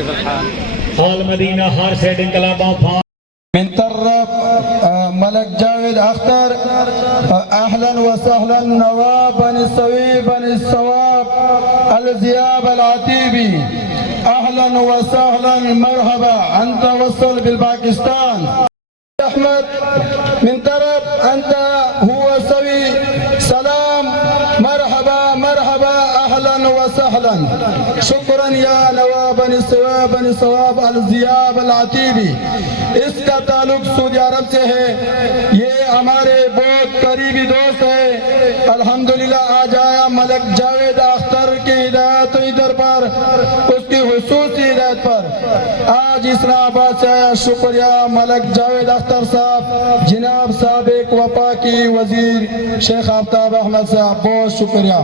آل مدینہ ہر sad انقلاباں من طرف ملك جاوید اختر اهلا وسهلا نواب بني الصويب بني الصواب الضيف العتيبي اهلا وسهلا مرحبا انت وصل بالباكستان. احمد من طرف انت هو سوي سلام مرحبا مرحبا اهلا وسهلا. شكرا يا نواب بني الصواب بني الصواب الضيف العتيبي. اس کا تعلق سعودی عرب سے ہے. یہ ہمارے بہت قریبی دوست ہے. الحمدللہ آج آیا ملک جاوید اختر کی ہدایت ادھر پر, اس کی خصوصی ہدایت پر آج اسلام آباد سے آیا. شکریہ ملک جاوید اختر صاحب, جناب سابق وفاقی وزیر شیخ آفتاب احمد صاحب, بہت شکریہ.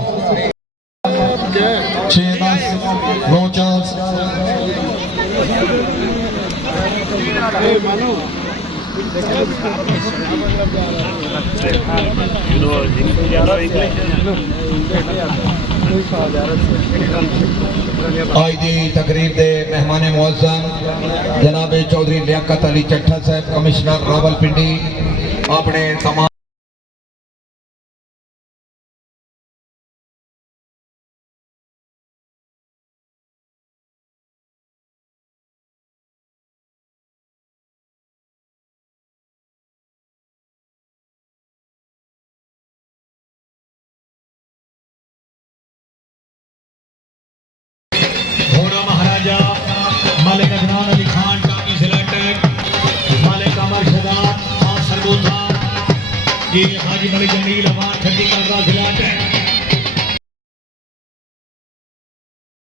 آج دی تقریر دے مہمان معظم جناب چودھری لیاقت علی چٹھا صاحب کمشنر راولپنڈی اپنے تمام مالک عدنان علی خان ٹامی ضلع اٹک, مالک امر شداد آن سرگوتھا, یہ حاجی ملک جمیل افان کھٹی کلرا ضلع اٹک.